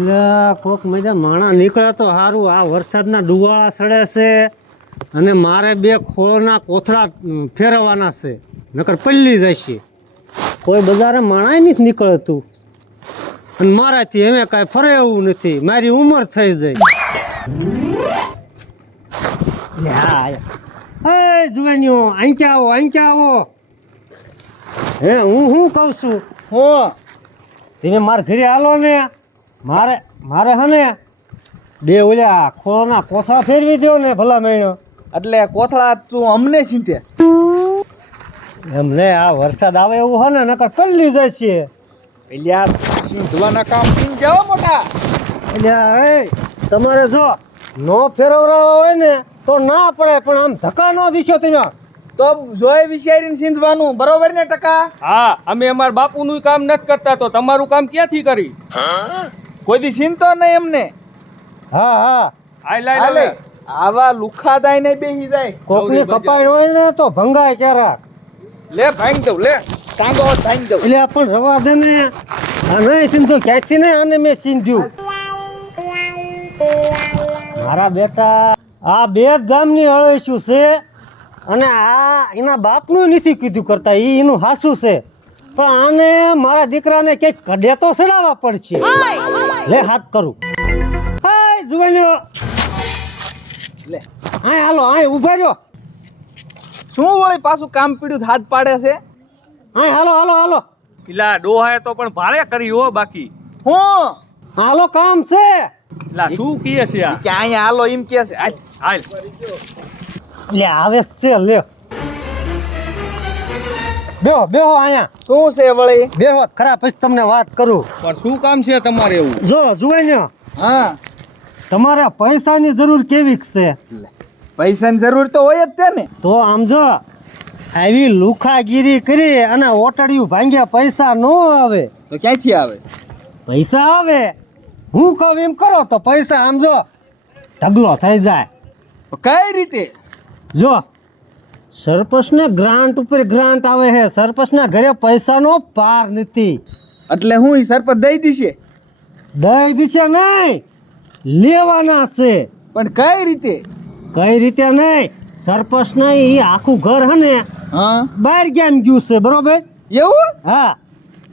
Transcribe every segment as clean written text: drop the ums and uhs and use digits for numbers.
એટલે કોક મજા માણા નીકળે તો સારું. આ વરસાદના ડુવાળા સડે છે અને મારે 2 ખોળના કોથળા ફેરવવાના છે, નકર પલ્લી જશે. કોઈ બજારે માણા નથી નીકળતું અને મારાથી એમે કાંઈ ફરે એવું નથી. મારી ઉંમર થઈ જાય. હા જુવાનીઓ, અહીં ક્યાં આવો. હે હું શું કહું છું? હું તમે મારા ઘરે હાલો ને. મારે હે ને 2 ઓલ્યા ખોળના કોથળા ફેરવી દો ને ભલા મેળ્યો. એટલે કોથળા તું અમને ચિંતે એમને આ વરસાદ આવે એવું હે ને, નકર પલ્લી જશે. પેલા સિંધવાના કામ સિંહ જાવ મોટા. એટલે એ તમારે જો નો ફેરવવા હોય ને તો ના પડે, પણ આમ ધક્કા ન દીશો તમે. તો જોઈ વિચારીને સિંધવાનું બરોબર ને ટકા? હા, અમે અમારા બાપુનું કામ નથી કરતા તો તમારું કામ ક્યાંથી કરી? કોઈ દી સિંધતો નહીં એમને. હા હાલે આવા લુખાદાય ને બેહી જાય. કોકની કપાઈ હોય ને તો ભંગાય ક્યારેક. લે ભાંગ દઉં, લે ટાંગો ભાંગ દઉં. એટલે પણ રવા દે ને. આ નહીં સિંધુ ક્યાંથી ને આને મેં સિંધ્યું. મારા બેટા આ 2 ગામની અળેશું છે અને આ એના બાપનું નથી કીધું કરતા. એનું હાસું છે, પણ આને મારા દીકરાને ક્યાંક કડે તો સડાવવા પડશે. લે હાથ કરું. હાય જુવાનીઓ, લે હાય હાલો, હાય ઊભા રહ્યો. શું વળી પાછું કામ પીડ્યું હાથ પાડે છે? હાય હાલો. પેલા ડોહાએ તો પણ ભારે કરી હો. બાકી હું હાલો કામ છે. પેલા શું કહે છે આ? કે અહીંયા હાલો એમ કે છે. હાલ લે આવે છે. લે બેહો અહીંયા. શું છે વળી? બેહો ખરા, પછી તમને વાત કરું. પણ શું કામ છે તમારે એવું? જો જુવાનીઓ, હા, તમારે પૈસાની જરૂર કેવી છે? પૈસાની જરૂર તો હોય જ તે ને. તો આમ જો આવી લુખાગીરી કરી અને ઓટડિયું ભાંગ્યા પૈસા ન આવે. તો ક્યાંથી આવે? પૈસા આવે. હું કહું એમ કરો તો પૈસા આમ જો ઢગલો થઈ જાય. તો કઈ રીતે? જો સરપંચને ગ્રાન્ટ ઉપર ગ્રાન્ટ આવે છે. સરપંચના ઘરે પૈસાનો પાર નથી. એટલે હું સરપંચ દઈ દીશે? દઈ દિશે નહીં, લેવાના છે. પણ કઈ રીતે? કઈ રીતે નહીં, સરપંચને એ આખું ઘર હે ને હા, બહાર ગેમ ગયું છે, બરોબર? એવું? હા,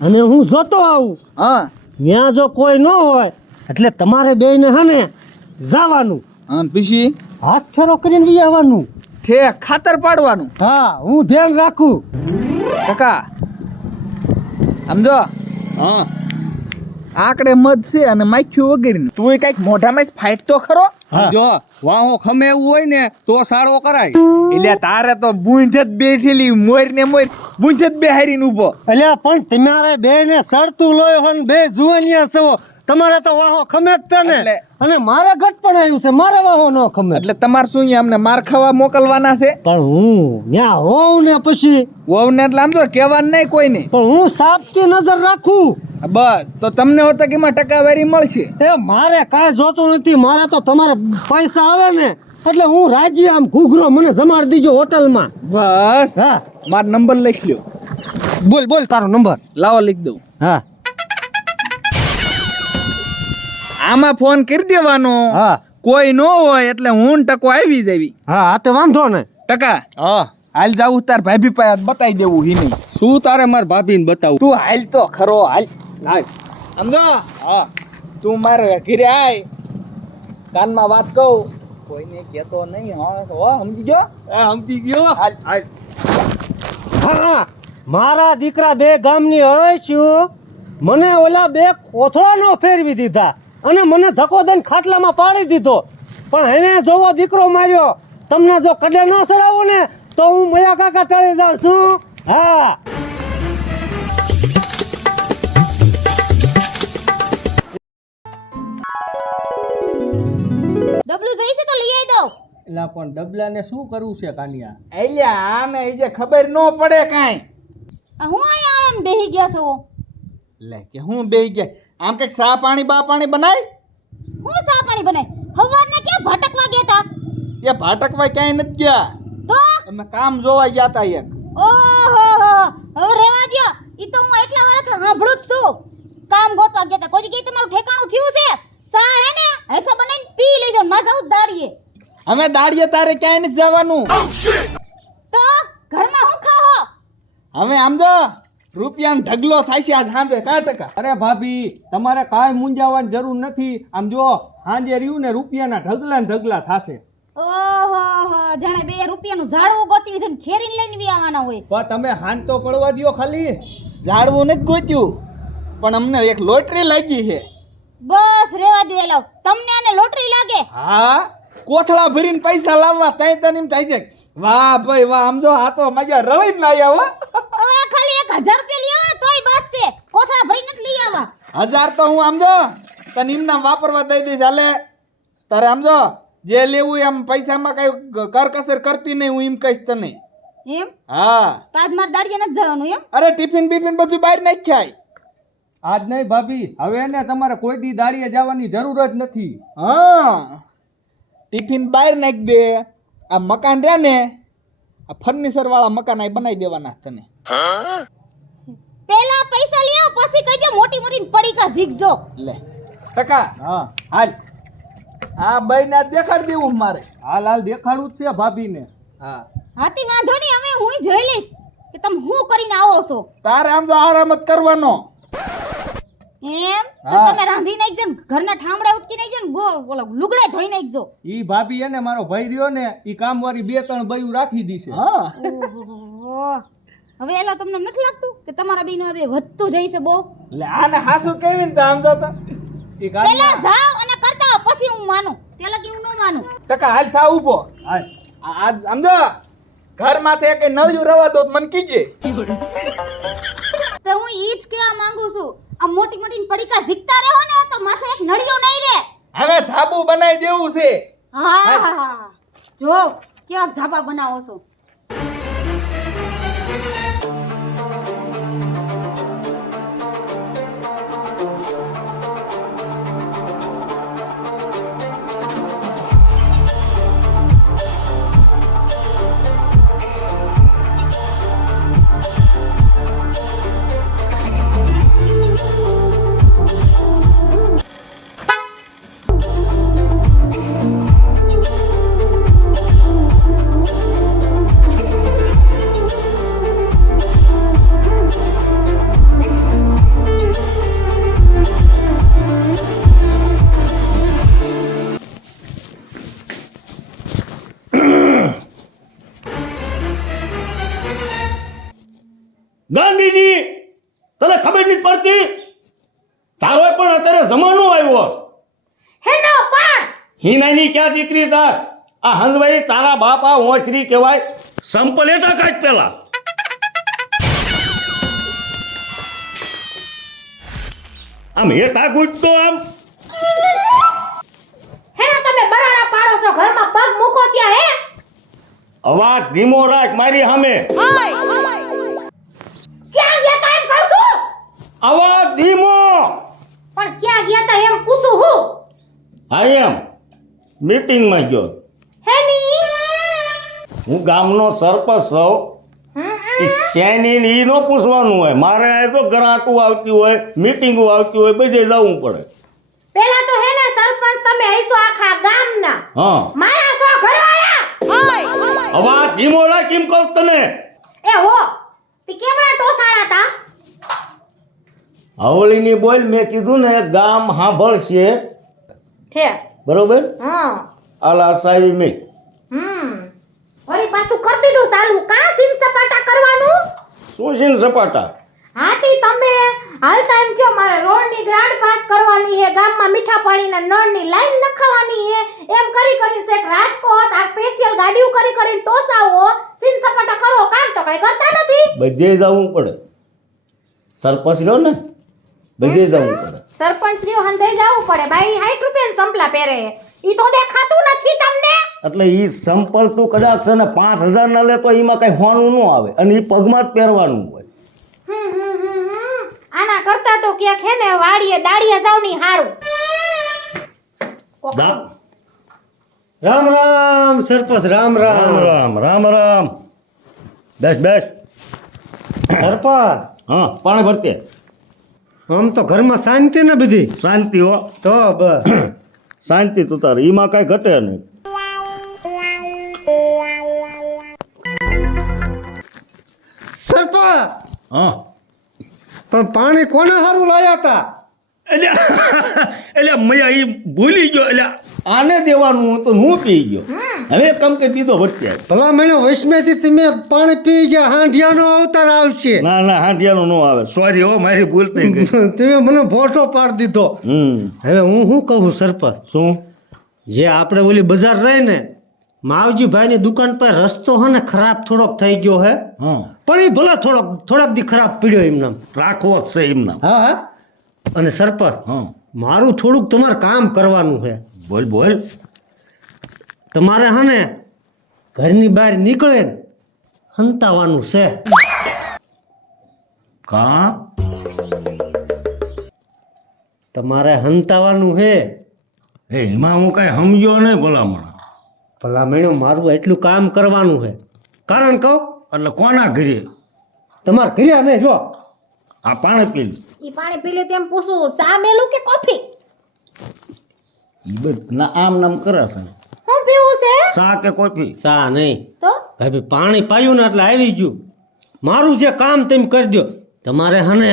અને હું જોતો આવું. હા ત્યાં જો કોઈ ન હોય એટલે તમારે બેયને હે ને જવાનું, હા, પછી હાથ ફેરો કરીને બી આવવાનું. ઠેક ખાતર પાડવાનું. હા, હું ધ્યાન રાખું. કાકા સમજો, હા, આકડે મધ છે અને માખ્યું વગેરે. તું કઈક મોઢામાં જ ફાઈટ તો ખરો. હા. જો વાહો ખમે એવું હોય ને તો સાળો કરાય. એટલે તારે તો બુંજ જ બેઠેલી મોર ને મોર બુંજ જ બેહારીને ઊભો. એટલે પણ તમારે બેયને સડતું લોહી હોય ને બે જુવાનિયા છો, તમારે તો વાહો ખમે જ છે ને. એટલે- અને મારે ઘટ પણ આવ્યું છે, મારે વાહો ન ખમે. એટલે તમારે શું અહીંયા અમને માર ખાવા મોકલવાના છે? પણ હું ત્યાં હોઉં ને પછી વહુને એટલે આમ તો કહેવાનું નહીં કોઈને. પણ હું સાપથી નજર રાખું. બસ તો તમને હોતા કે એમાં ટકાવારી મળશે. એ મારે કાંઈ જોતું નથી. મારે તો તમારે પૈસા આવે ને એટલે હું રાજી આમ ઘૂઘરો મને જમાડી દીજો હોટલમાં. બસ હા, મારો નંબર લખી લ્યો. બોલ તારો નંબર. લાવો લીખ દઉં. હા આમાં ફોન કરી દેવાનો. હા કોઈ ન હોય એટલે હું ને ટકો આવી જાવી. હા તે વાંધો ને. ટકા હા, હાલ જાવું તાર ભાભી પાસે બતાવી દેવું હિની. શું તારે મારા ભાભીને બતાવું? તું હાલ તો ખરો હાલ. હાલ. સમજો, હા, તું મારે ઘરે આય, કાનમાં વાત કહું, કોઈને કહેતો નહીં. હો સમજી ગયો? સમજી ગયો. હાલ. હાલ. હા, મારા દીકરા 2 ગામની અળેશું મને ઓલા 2 કોથળા નો ફેરવી દીધા અને મને ધક્કો દઈને ખાટલામાં પાડી દીધો. પણ એને જોવો દીકરો માર્યો. તમને જો કડે ન ચડાવું ને તો હું મયા કાકા ચડી જાઉં છું. હા, ડબલું જોઈશે તો લઈ આવી દો. એલા પણ ડબલાને શું કરવું છે કાનિયા? એલ્યા આને ઈ જે ખબર ન પડે કાંઈ. આ હું અહીંયા આમ બેહી ગયા છો. લે કે હું બેહી ગયા. આમ કઈક સા પાણી બા પાણી બનાય. હું સા પાણી બનાય? હવારને ક્યાં ભટકવા ગયા તા? એ ભાટકવા ક્યાંય નથી ગયા. તો અમે કામ જોવા ગયા તા એક. ઓહો હવે રેવા દ્યો. ઈ તો હું એટલા વર્ષથી સાંભળું જ છું. કામ ગોતવા ગયા હતા કોઈ જગ્યાએ તમારું ઠેકાણું થયું છે સા હે ને હાથે બનાવીને પી લેજો ને મારે જવું દાડીએ અમે દાડીએ તારે ક્યાંય નથી જવાનું. તો ઘરમાં હું ખાઓ હવે આમ જો રૂપિયાનો ઢગલો થાય છે આજ સાંજે 100%. અરે ભાભી તમારે કાંઈ મૂંઝાવાની જરૂર નથી. આમ જો સાંજે રહ્યું ને રૂપિયાના ઢગલા ને ઢગલા થાશે. ઓહો જાણે 2 રૂપિયાનું ઝાડવું ગોતી લીધું ખેરીને લઈને વી આવવાના હોય પણ તમે હાન તો પડવા દ્યો ખાલી. ઝાડવું નથી ગોત્યું પણ અમને એક લોટરી લાગી છે. બસ રેવા દે લાવ તમને આને લોટરી લાગે હા કોથળા ભરીને પૈસા લાવવા તઈ તને એમ થાય છે વાહ ભાઈ વાહ. આમ જો આ તો મજા રવી જ ના આવ્યા. હવે ખાલી 1000 રૂપિયા લઈ આવો ને તોય બસ છે કોથળા ભરીને જ લઈ આવવા 1000 તો હું આમ જો તને એમના વાપરવા દઈ દઈશ. હાલે તારે આમ જો જે લેવું એમ પૈસામાં કઈ કરકસર કરતી નહીં હું એમ કહીશ તને. એમ હા તાજ માર દાડીએ નથી જવાનું એમ અરે ટિફિન બીફિન બધું બહાર નાખ્યા. આજ નહીં ભાભી, હવે ને તમારે કોઈ દી દાડીએ જવાની જરૂર જ નથી. હા ટિફિન બહાર નાખી દે. આ મકાન રહ્યા ને આ ફર્નિચર વાળા મકાન આ બનાવી દેવાના તને. પેલા પૈસા લઈ આવો પછી કહેજો મોટી મોટી પડીકા ઝીકજો લે ટકા હા હાલ આ બઈને દેખાડ દેવું મારે. હાલ હાલ દેખાડું જ છે ભાભીને. હા હાથી વાંધો નહીં અમે હું જોઈ લઈશ કે તમે શું કરીને આવો છો તારે આમ તો આરામ જ કરવાનો. એમ તો હા. તમે રાંધી નાખજો ને ઘરના ઠામડા ઉટકી નાખજો ને બોલો લુગડે ધોઈ નાખજો ઈ ભાભી એને મારો ભાઈ રહ્યો ને ઈ કામવાળી 2-3 બયું રાખી દીશે. હા ઓહો હવે એલા તમને નથી લાગતું કે તમારા બેનો હવે વધતું જાય છે બહુ લે આને હાસુ કેવી ને આમ જો તો ઈ પેલા કામમાં જાવ અને કરતા આવો, પછી હું માનું પેલા કે હું ન માનું ટકા હાલ થા ઊભો. હાલ. આ આમ જો ઘર માથે કઈ નળિયું રવા દો તો મને કીજે. તો હું ઈ જ કહેવા માંગુ છું આ મોટી મોટી પડીકા ઝીકતા રહો ને તો માથે એક નળિયો નહીં રે હવે ધાબુ બનાવી દેવું છે. હા જો કેવા ધાબા બનાવો છો ગાંધીજી તને ખબર નથી પડતી? તારો પણ અત્યારે જમાનો આવ્યો. હેનો પણ હિનાની ક્યાં દીકરી તાર? આ હંસભાઈ તારા બાપા હોંસરી કહેવાય. સંપલ એટા કાઢ પેલા. આમ હેઠા ગુજતો આમ હેનો તમે બરાડા પાડો છો ઘરમાં પગ મૂકો ત્યાં હે અવાજ ધીમો રાખ મારી સામે. ક્યાં ગયા તા એમ કહું છું અવાજ ધીમો. પણ ક્યાં ગયા તા એમ પૂછું હું હા એમ મીટિંગમાં ગયો. હેની હું ગામનો સરપંચ છું. શેની ઈ નો પૂછવાનું હોય મારે. આ તો ગરાટું આવતી હોય મીટિંગો આવતી હોય બધે જવું પડે. પેલા તો હે ને સરપંચ તમે હૈસો આખા ગામના હા મારા સો ઘરવાળા અવાજ ધીમો રાખ કેમ કહું તને? એ હો તી કેમણા ટોસાણા તા હવળીની બોલ મેં કીધું ને ગામ સાંભળશે છે બરોબર. હા આલા સાહેબ મેં વળી પાછું કરી દીધું ચાલુ કા સીન સપાટા કરવાનું શું છે ને સપાટા? હાથી તમે હાલતા એમ કયો મારે રોડની ગ્રાન્ડ પાસ કરવાની હે ગામમાં મીઠા પાણીના નળની લાઈન નખાવાની હે એમ કરી કરીને સેટ રાજકોટ આ સ્પેશિયલ ગાડીઓ કરી કરીને ટોસાવો સીન સપાટા કરો કામ તો કઈ કરતા નથી બધે જવું પડે. સરપંચ રહ્યો ને બધે જવું પડે. સરપંચ રીઓ હંધે જાવું પડે બાઈ 60 રૂપિયા સંપલા પહેરે ઈ તો દેખાતું નથી તમને એટલે ઈ સંપલ તું કદાચ છે ને 5000 ના લે તો એમાં કઈ હોનું ન આવે અને ઈ પગમાં જ પહેરવાનું હોય. આના કરતા તો ક્યાંક હે ને વાડીએ દાડીએ જાવની હારું દા- રામ રામ સરપંચ રામ રામ રામ રામ રામ રામ. બેસ બેસ. સરપંચ હા પાણી ભરતે. આમ તો ઘરમાં શાંતિ ને બધી શાંતિ હો, તો બસ શાંતિ તું તારે એમાં કાંઈ ઘટે નહીં. સરપંચ હા પણ પાણી કોને સારું લાયા તા એટલે મજા એ ભૂલી ગયો, એટલે આને દેવાનું હતું, હું પી ગયો. હવે કમ કે દીધો ભટક્યા. ભલા મને વૈષ્ણવથી તમે પાણી પી ગયા, હાંડિયાનો અવતાર આવશે. ના ના હાંડિયાનું ન આવે, સોરી હો, મારી ભૂલ થઈ ગઈ. તમે મને ભોટો પાડી દીધો. હવે હું શું કહું સરપંચ, શું? જે આપણે ઓલી બજાર રહી ને માવજીભાઈની દુકાન પર રસ્તો હે ને ખરાબ થોડોક થઈ ગયો હે, હા પણ એ ભલે થોડાક દી ખરાબ પડ્યો એમનામ. રાખવો જ છે એમના. હા હા. અને સરપંચ હા મારું થોડુંક તમારે કામ કરવાનું છે. બોલ બોલ. તમારે હે ને ઘરની બહાર નીકળે ને હંતાવાનું છે. કા તમારે હંતાવાનું છે. એ એમાં હું કઈ સમજ્યો નહીં ભલામણ. ભલા મેણો મારું એટલું કામ કરવાનું છે. કારણ કહું, એટલે કોના ઘરે? તમારે ઘરે નહીં જો આ પાણી પી લે. ઈ પાણી પી લે તેમ પૂછું, ચા મેલું કે કોફી? ઈ બધા આમ નામ કરે છે. હું પીવું છે? શા કે કોફી? સા નહીં તો ભાઈ, પાણી પાયું ને એટલે આવી ગયું. મારું જે કામ તમે કરી દો. તમારે હને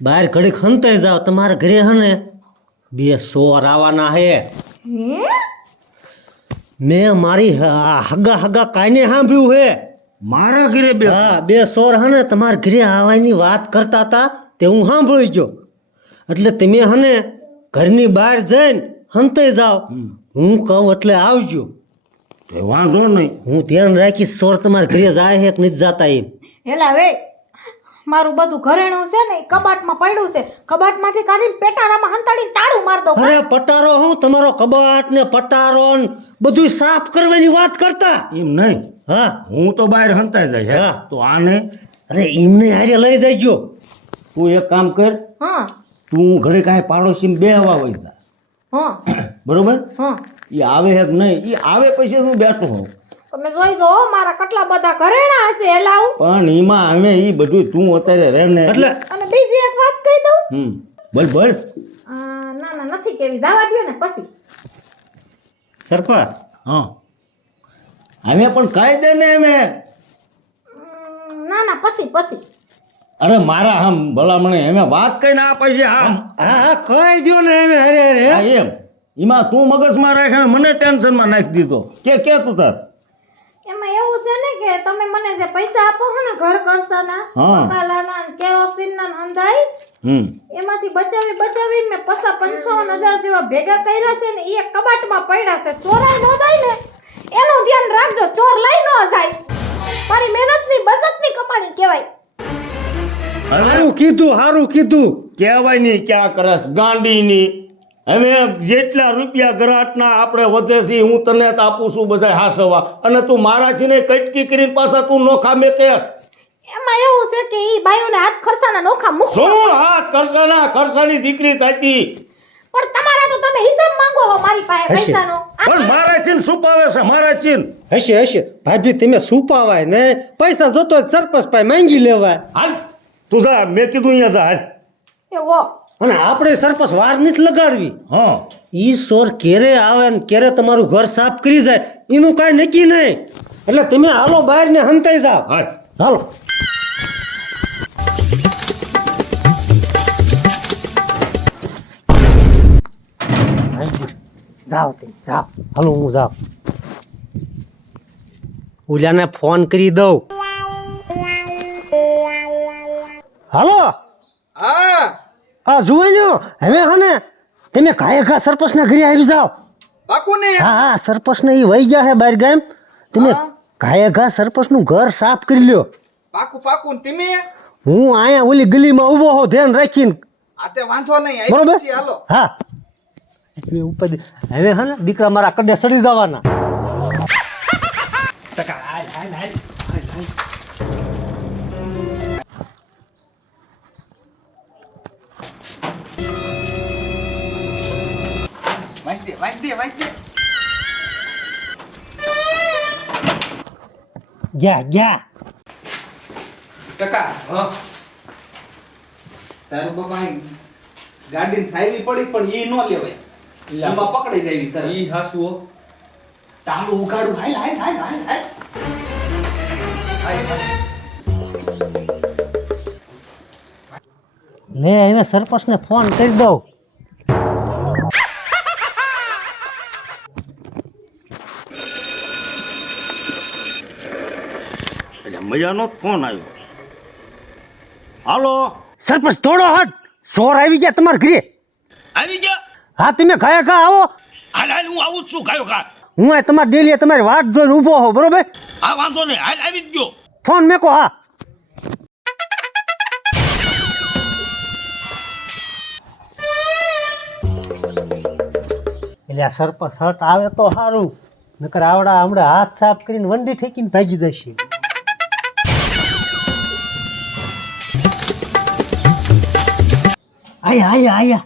બહાર ઘડીક હંતાઈ જાઓ. તમારે ઘરે હને 2 સોર આવવાના હે. હે? મેં મારી હગા કાઈને સાંભળ્યું હે. મારા ઘરે બે? હા, 2 સોર હને તમારા ઘરે આવવાની વાત કરતા હતા તે હું સાંભળી ગયો. એટલે તમે હને ઘરની બહાર જઈને હંતાઈ જાઓ. હું કહું એટલે આવજો. તે વાંધો નહીં. હું ધ્યાન રાખીશ સોર તમારા ઘરે જાય છે કે નથી જાતા એમ. હેલા વે, મારું બધું ઘરેણું છે ને ઈ કબાટમાં પડ્યું છે. કબાટમાંથી કાઢીને પેટારામાં હંતાડીને તાળું માર દો. અરે પટારો, હું તમારો કબાટ ને પટારો ને બધું સાફ કરવાની વાત કરતા. એમ નહીં, હા હું તો બહાર હંતાઈ જાય છે. હા. તો આને અરે એમને હારે લઈ જઈજો. તું એક કામ કર, હા તું ઘરે કાંઈ પાડોશી બે હવા હોય જા. હા બરોબર? હા. એ આવે છે કે નહીં, એ આવે પછી હું બેઠો હોઉં. તમે જોઈ જો મારા કેટલા બધા ઘરેણા હશે હેલાવ. પણ એમાં અમે એ બધું તું અત્યારે રહે ને એટલે અને બીજી એક વાત કહી દઉં. બોલ બોલ. ના ના નથી કેવી, જવા દ્યો ને પછી. સરપંચ હા અમે પણ કહી દે ને અમે. ના ના પછી. અરે મારા આમ ભલામણે અમે વાત કહીને આપે છે. હા હા હા કહી દો ને એમ હારે હારે. હા, એમ એમાં તું મગજમાં રાખે મને ટેન્શનમાં નાખી દીધો. કે તું તાર એમાં એવું છે ને કે તમે મને જે પૈસા આપો છો ને ઘર ખર્ચાના, હા. મસાલાના ને કેરોસીનના ને અંદાય, એમાંથી બચાવીને મેં 55,000 જેવા ભેગા કર્યા છે ને એ કબાટમાં પડ્યા છે. ચોરાઈ ન જાય ને એનું ધ્યાન રાખજો, ચોર લઈ ન જાય. મારી મહેનતની બચતની કમાણી કહેવાય. હારું કીધું. કહેવાય નહીં ક્યાં કરસ ગાંડીની. હવે જેટલા રૂપિયા ગરાટના આપણે વધે છે હું તને જ આપું છું બધા હાસવા, અને તું મારા છે ને કટકી કરીને પાછા તું નોખા મેં કે એમાં એવું છે કે ઈ બાયુને હાથ ખર્ચાના નોખા મૂકો. શું હાથ ખર્ચાની દીકરી થતી? પણ તમારા તો તમે હિસાબ માંગો છો મારી પાસે હશે. પૈસાનો. પણ મારા ચીન સુપાવે છે, મારા ચીન. હશે ભાભી, તમે સુપાવાય ને પૈસા જોતો હોય સરપંચ પાસે માંગી લેવાય. હાલ તું જા, મેં કીધું અહીંયા જા હાલ. એવો અને આપણે સરપંચ વાર નથી લગાડવી. હા ઈ સોર ક્યારે આવે ને ક્યારે તમારું ઘર સાફ કરી જાય એનું કાંઈ નક્કી નહીં. એટલે તમે હાલો બહાર ને હંતાઈ જાઓ. હાલ. હાલો. જાઓ તમે જાઓ. હાલો હું જાઉં. ઓલાને ફોન કરી દઉં. હાલો. હા આ જુવાનીઓ, હવે હને તમે ઘા સરપંચના ઘરે આવી જાઓ. પાકું ને? હા સરપંચને એ વહી ગયા છે બહાર ગામ. તમે ઘા સરપંચનું ઘર સાફ કરી લ્યો. પાકું ને તમે? હું અહીંયા ઓલી ગલીમાં ઊભો હો ધ્યાન રાખીને. આ તે વાંધો નહીં, આવી બરોબર? પછી હાલો. હા એટલે ઉપર હવે હે ને દીકરા મારા કડે સડી જવાના. વાંચ દે ગયા ટકા. તારું બાપા અહીં ગાડીની સાયવી પડી પણ ઈ નો લેવાય એમાં પકડાઈ જાય તારે ઈ હાસુઓ તાળું ઉગાડું હાલ હાલ હાલ હાલ હાલ લે હવે સરપંચને ફોન કરી દઉં. એટલે મજાનો જ ફોન આવ્યો. હાલો, સરપંચ થોડો હટ, ચોર આવી ગયા તમારા ઘરે. આવી ગયા? હા તમે ઘાયા ઘા આવો. હાલ હાલ, હું આવું જ છું. કાયો કા? હું આ તમારી ડેલીએ તમારી વાટ જોઈને ઊભો હો, બરોબર? હા, વાંધો નહીં. હાલ, આવી જ ગયો. ફોન મેકો. હા એટલે આ સરપંચ હટ આવે તો સારું, નકર આવડા હમણાં હાથ સાફ કરીને વંડી ઠેકીને ભાગી જશે. આયા આયા આયા.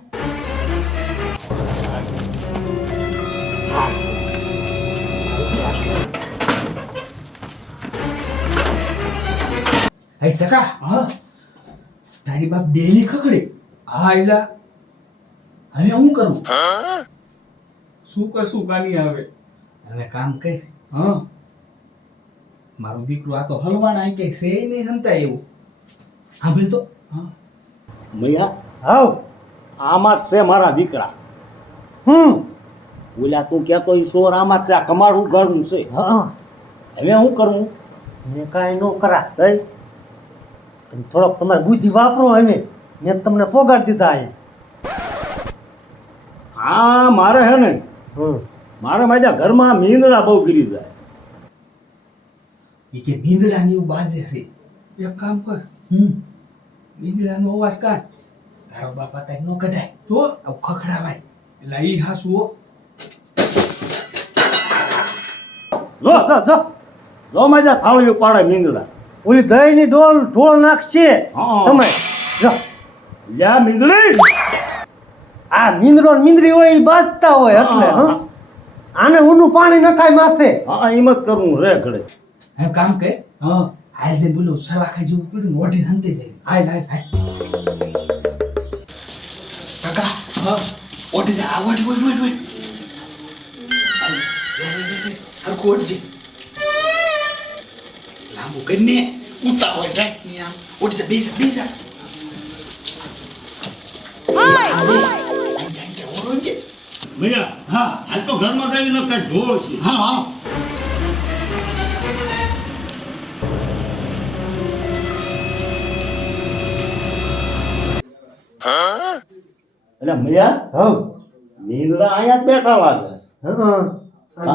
હે ટકા હા તારી બાપ ડેલી ખકડે હા એલા હવે હું કરું શું કશું કાની આવે હવે કામ કર હા મારું દીકરું આ તો હલવાના કે છે નહીં હંતા એવું હા ભાઈ તો હા મૈયા, આવ. આમાં જ છે મારા દીકરા. ઓલા તું કહેતો ઈ સોર આમાં જ છે. આ કમાડું ઘરનું છે. હા હવે હું કરું? મેં કાંઈ ન કરા તઈ તમે થોડોક તમારી બુદ્ધિ વાપરો. અમે મેં તમને પોગાડી દીધા અહીં. હા, મારે હે ને મારે મારા ઘરમાં મીંદડા બહુ ગીરી જાય. એ કે મીંદડાની એવું બાજે છે એક કામ કર વીજળાનો અવાજ કાઢ તારો બાપા તારી નો કઢાય તો આવું ખખડાવાય એટલે ઈ હાસુઓ જો જો માજા થાળીઓ પાડે મીંદડા. ઓલી દહીંની ઢોળ નાખશે હા. તમે જો. લ્યા મીંદડી. આ મીંદડો ને મીંદડી હોય એ બાજતા હોય એટલે હા. હં? આને ઊનું પાણી નખાય માથે. હા, એમ જ કરવું રે ઘડે. એમ કામ કર હા હાલ જઈને બોલો સલાખા જેવું પીડું ઓઢીને હંતે જાય હાલ હાલ હાલ કાકા હા ઓઢી જા ઓઢ ઓઢ ઓઢ ઓઢ હરખું ઓઢજે લાંબુ કરીને ઉતા હોય રાખ ની આમ ઓઢી જા બેજા બેજા ભૈયા, હા, હાલ તો ઘરમાં જઈને કઈ ઢોળ છે. હા હા એટલે મૈયા, મીંદડા અહીંયા જ બેઠા લાગે.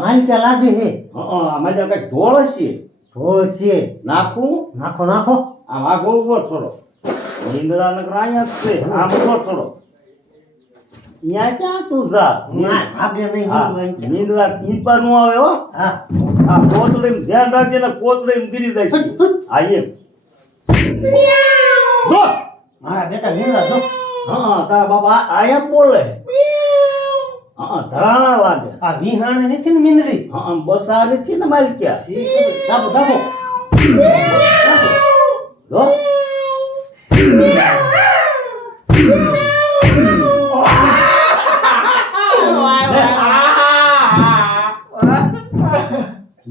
માલિકા લાગે છે. હા, આમાં જ્યાં કઈ ઢોળ છે. ઢોળ છે. નાખું નાખો નાખો. આમ આગો ઉભો થોડો. મીંદડા નકર અહીંયા જ છે. આમ ઉભો થોડો. અહીંયા ક્યાં તું જા? ના, ભાગે નહીં. હા, મીંદડા ટીપા નો આવે હો. હા આ કોથળીમાં ધ્યાન રાખજે ને કોથળીમાં ગીરી જાય છે. આ એમ. જો. મારા બેટા મીંદડા જો. હા, તારા બાપા આયા બોલે. હા, ધરાણા લાગે. આ વિહાણી નથી ને મીંદડી. હા, બસ આ નથી ને માલિક્યા. દાબો દાબો. જો.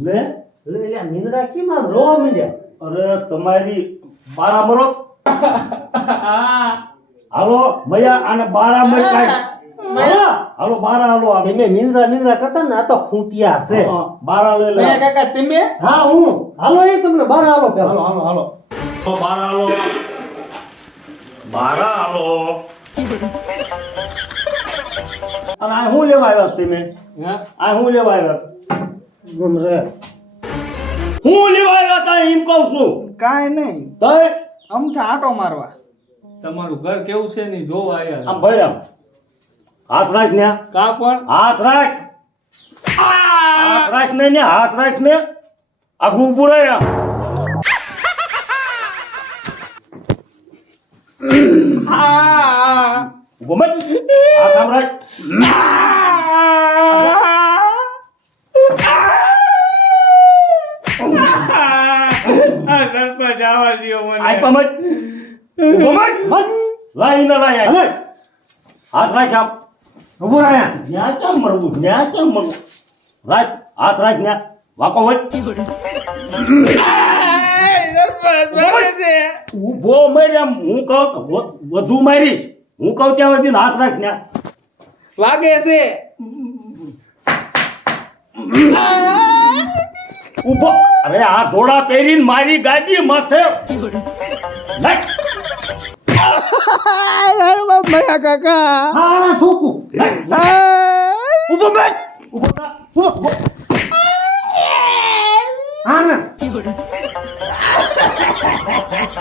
લે લે મીંદડા કેમ આમ રોવા માંડ્યા? અરે તમારી બારા મરો. હાલો મૈયા આને બારા મર કાઢ. હાલો બારા હાલો આ. તમે મીંદડા કરતા ને આ તો ખૂંટિયા છે. હા, બારા લઈ લે. મેં કાકા તમે હા હું હાલો એ તમને બહાર હાલો પેલા. હાલો હાલો હાલો. બારા હાલો. બારા હાલો. અને આ હું લેવા આવ્યા તમે? હા આ હું લેવા આવ્યા? ગમશે. હું લેવા આવ્યા તા એમ કહું છું. કાંઈ નહીં તો અમથા આટો મારવા તમારું ઘર કેવું છે ને જોવા આયા આમ ભાઈ આમ હાથ રાખ ને. કા પણ હાથ રાખ. હાથ રાખ ને હાથ રાખ ને. આગું ઊભું રહે આમ. ઘુમટ. હાથ આમ રાખ. આ સરપંચ આવા દ્યો મને આય પમટ. ઘુમટ. લાઈ ને લાઈ હલે હાથ રાખ આમ ઉભો રહે અહીંયા. ન્યા કેમ મરવું ન્યા કેમ મરવું રાખ હાથ રાખ ન્યા વાકો વટ ઊભો મર એમ હું કહું વધુ મારીશ હું કહું ત્યાં સુધી હાથ રાખ ન્યા વાગે છે ઊભો અરે આ જોડા પહેરીને મારી ગાડી માથે નાખ મયા કાકા હા ઠોકું ઊભો બેસ ઊભો થા ઊભો હા ને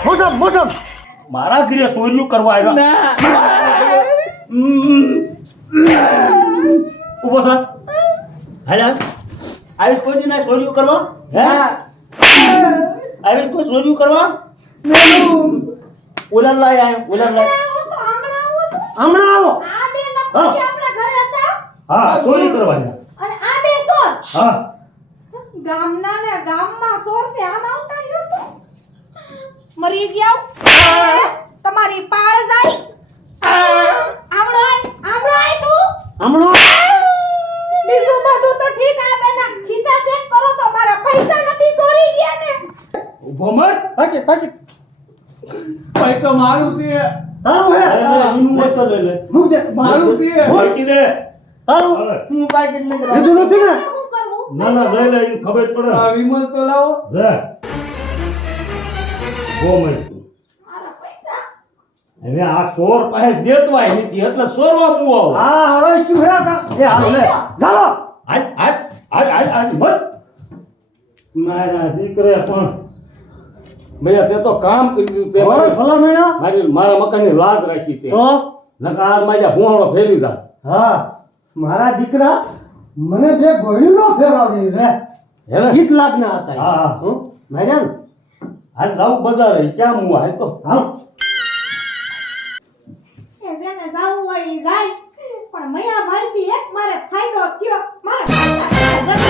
મોટમ મોટમ મારા ઘરે ચોર્યું કરવા આવ્યા ઊભો થા હેલા આવીશ કોઈ દી ના ચોર્યું કરવા હે આવીશ કોઈ ચોર્યું કરવા ઉલાન લાય આયો ઉલાન લાય હમણાં આવો આ બે નખોટી આપણા ઘરે હતા હા ચોરી કરવાની અને આ બે સોર હા ગામના ને ગામમાં સોર છે આમ આવતા રહ્યો તો મરી ગયા તમારી પાળ જાય આવડો આય તું હમણાં બીજું બધું તો ઠીક આ બેના ખિસ્સા ચેક કરો તો મારા પૈસા નથી ચોરી ગયા ને ઊભો મર પાકી પાકી ભાઈ તો મારું છે તારું હે એનું હોય તો લઈ લે મૂક દે મારું છે મૂકી દે તારું હું પાકીટ લઈ લીધું નથી ને શું કરવું ના ના લઈ લે એને ખબર પડે આ વિમલ તો લાવો રે બહુ મર મારા પૈસા હવે આ ચોર પાસે દેતવાય નથી એટલે ચોરવા મુવો હા હવે શું હે કા એ હાલ લે ચાલો હાટ હાટ હાટ હાટ હાટ મત મારા દીકરે પણ મેં તે તો કામ કરી દીધું તે ઓય ભલા મેણા મારા મકાનની લાજ રાખી તે તો નકર આ માજા ભૂહાણો ફેરવી દા હા મારા દીકરા મને બે ગોળીનો ફેરવી રે હે ને ગીત લાગના હતા હા, હા. હું માર્યા ને હાલ જાવું બજારે ક્યાં મુવા હાલ તો હાલ એ જેને જાવું હોય ઈ જાય પણ મૈયા ભાઈથી એક મારે ફાયદો થયો મારે પૈસા